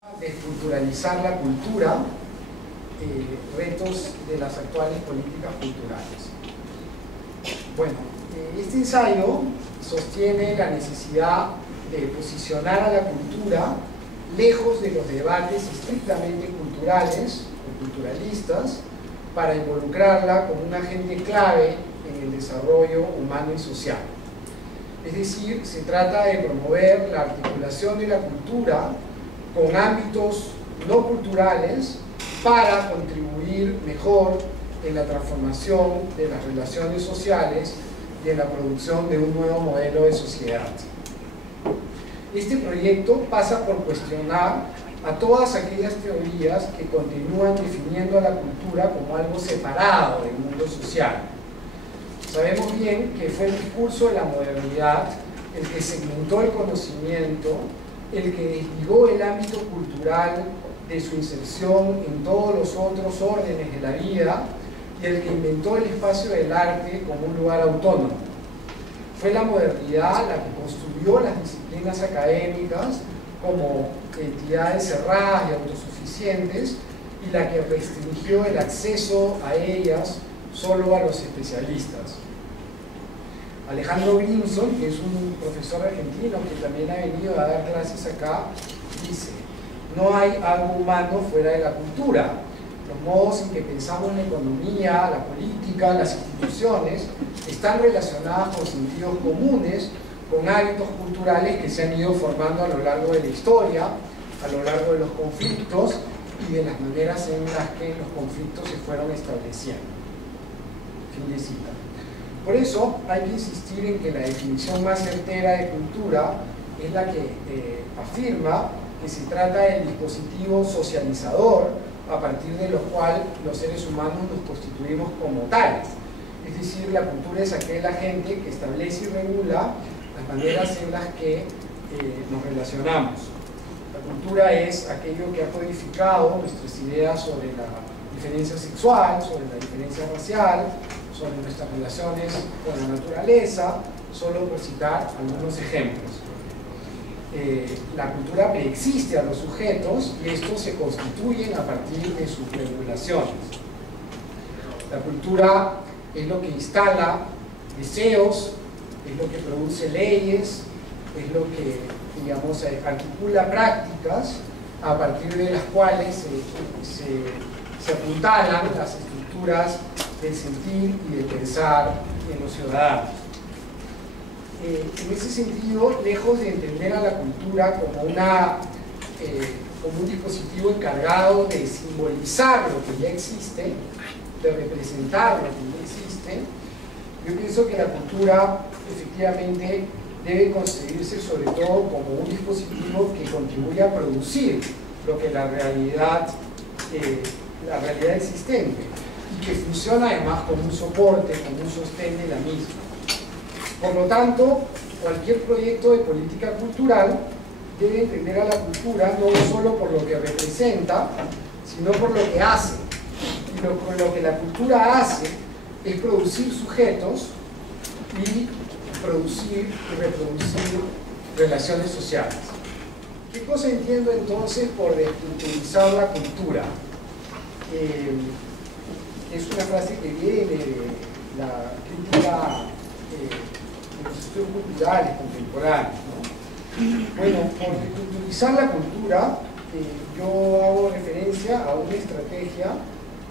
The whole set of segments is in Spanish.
Desculturalizar la cultura, retos de las actuales políticas culturales. Bueno, este ensayo sostiene la necesidad de posicionar a la cultura lejos de los debates estrictamente culturales o culturalistas para involucrarla como un agente clave en el desarrollo humano y social. Es decir, se trata de promover la articulación de la cultura con ámbitos no culturales para contribuir mejor en la transformación de las relaciones sociales y en la producción de un nuevo modelo de sociedad. Este proyecto pasa por cuestionar a todas aquellas teorías que continúan definiendo a la cultura como algo separado del mundo social. Sabemos bien que fue el discurso de la modernidad el que segmentó el conocimiento, el que desligó el ámbito cultural de su inserción en todos los otros órdenes de la vida y el que inventó el espacio del arte como un lugar autónomo. Fue la modernidad la que construyó las disciplinas académicas como entidades cerradas y autosuficientes y la que restringió el acceso a ellas solo a los especialistas. Alejandro Grimson, que es un profesor argentino que también ha venido a dar clases acá, dice: no hay algo humano fuera de la cultura. Los modos en que pensamos la economía, la política, las instituciones están relacionadas con sentidos comunes, con hábitos culturales que se han ido formando a lo largo de la historia, a lo largo de los conflictos y de las maneras en las que los conflictos se fueron estableciendo. Fin de cita. Por eso hay que insistir en que la definición más certera de cultura es la que afirma que se trata del dispositivo socializador a partir de lo cual los seres humanos nos constituimos como tales. Es decir, la cultura es aquel agente que establece y regula las maneras en las que nos relacionamos. La cultura es aquello que ha codificado nuestras ideas sobre la diferencia sexual, sobre la diferencia racial, sobre nuestras relaciones con la naturaleza, solo por citar algunos ejemplos. La cultura preexiste a los sujetos y estos se constituyen a partir de sus regulaciones. La cultura es lo que instala deseos, es lo que produce leyes, es lo que, digamos, articula prácticas a partir de las cuales se apuntalan las estructuras del sentir y de pensar en los ciudadanos. En ese sentido, lejos de entender a la cultura como un dispositivo encargado de simbolizar lo que ya existe, de representar lo que ya existe, yo pienso que la cultura efectivamente debe concebirse sobre todo como un dispositivo que contribuye a producir lo que la realidad existente, y que funciona además como un soporte, como un sostén de la misma. Por lo tanto, cualquier proyecto de política cultural debe entender a la cultura no solo por lo que representa, sino por lo que hace. Y lo que la cultura hace es producir sujetos y producir y reproducir relaciones sociales. ¿Qué cosa entiendo entonces por desculturizar la cultura? Es una frase que viene de la crítica de los estudios culturales contemporáneos, ¿no? Bueno, por desculturizar la cultura, yo hago referencia a una estrategia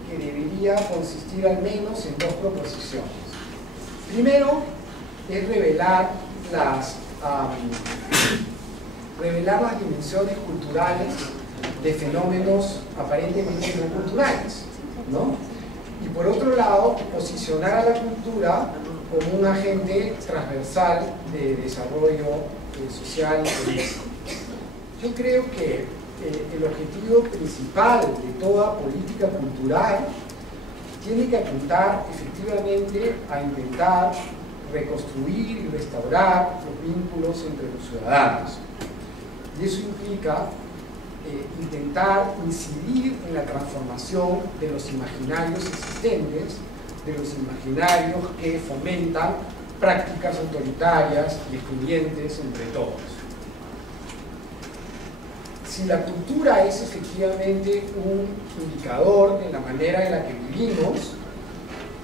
que debería consistir al menos en dos proposiciones. Primero, es revelar las dimensiones culturales de fenómenos aparentemente no culturales, ¿no? Y por otro lado, posicionar a la cultura como un agente transversal de desarrollo social y político. Yo creo que el objetivo principal de toda política cultural tiene que apuntar efectivamente a intentar reconstruir y restaurar los vínculos entre los ciudadanos. Y eso implica intentar incidir en la transformación de los imaginarios existentes, de los imaginarios que fomentan prácticas autoritarias y excluyentes entre todos. si la cultura es efectivamente un indicador de la manera en la que vivimos,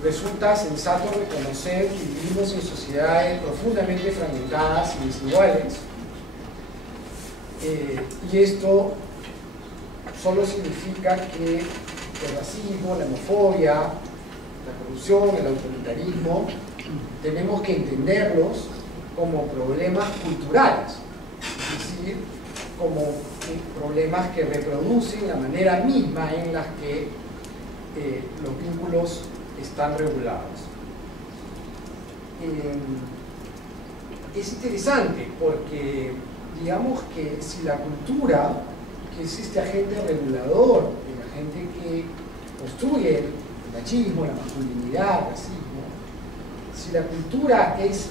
resulta sensato reconocer que vivimos en sociedades profundamente fragmentadas y desiguales, y esto solo significa que el racismo, la homofobia, la corrupción, el autoritarismo, tenemos que entenderlos como problemas culturales, es decir, como problemas que reproducen la manera misma en la que los vínculos están regulados. Es interesante porque digamos que si la cultura, que es este agente regulador, el agente que construye el machismo, la masculinidad, el racismo, si la cultura es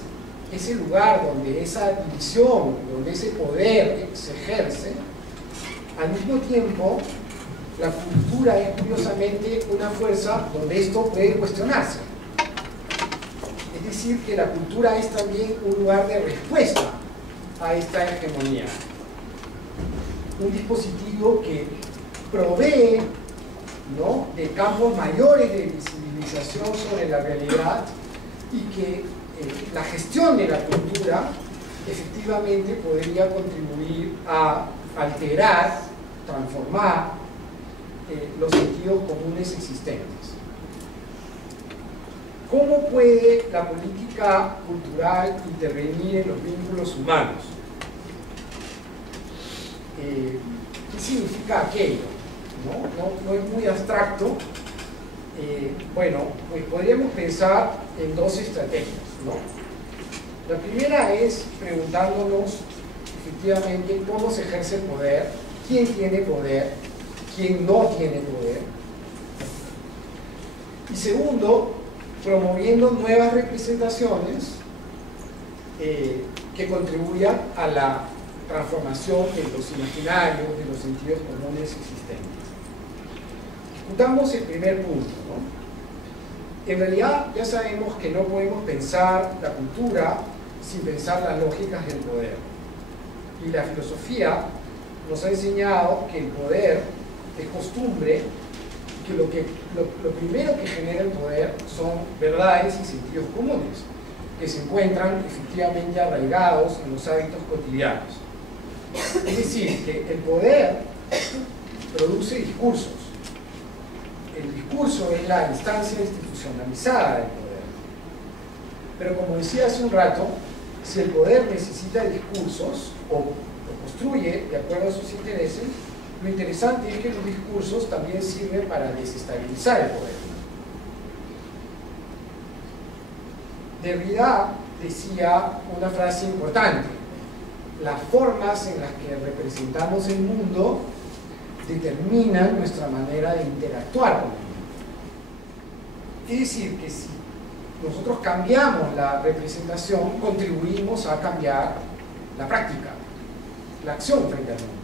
ese lugar donde esa división, donde ese poder se ejerce, al mismo tiempo la cultura es curiosamente una fuerza donde esto puede cuestionarse. Es decir, que la cultura es también un lugar de respuesta a esta hegemonía. Un dispositivo que provee, ¿no?, de campos mayores de visibilización sobre la realidad, y que la gestión de la cultura efectivamente podría contribuir a alterar, transformar los sentidos comunes existentes. ¿Cómo puede la política cultural intervenir en los vínculos humanos? ¿Qué significa aquello? No es muy abstracto. Bueno, pues podríamos pensar en dos estrategias, ¿no? La primera es preguntándonos efectivamente cómo se ejerce el poder, quién tiene poder, quién no tiene poder. Y segundo, promoviendo nuevas representaciones que contribuyan a la transformación de los imaginarios, de los sentidos comunes existentes. Discutamos el primer punto, ¿no? En realidad ya sabemos que no podemos pensar la cultura sin pensar las lógicas del poder. Y la filosofía nos ha enseñado que el poder es costumbre, que lo primero que genera el poder son verdades y sentidos comunes, que se encuentran efectivamente arraigados en los hábitos cotidianos. Es decir, que el poder produce discursos. El discurso es la instancia institucionalizada del poder. Pero como decía hace un rato, si el poder necesita discursos o lo construye de acuerdo a sus intereses, lo interesante es que los discursos también sirven para desestabilizar el poder. Derrida decía una frase importante: las formas en las que representamos el mundo determinan nuestra manera de interactuar con el mundo. Es decir, que si nosotros cambiamos la representación, contribuimos a cambiar la práctica, la acción frente al mundo.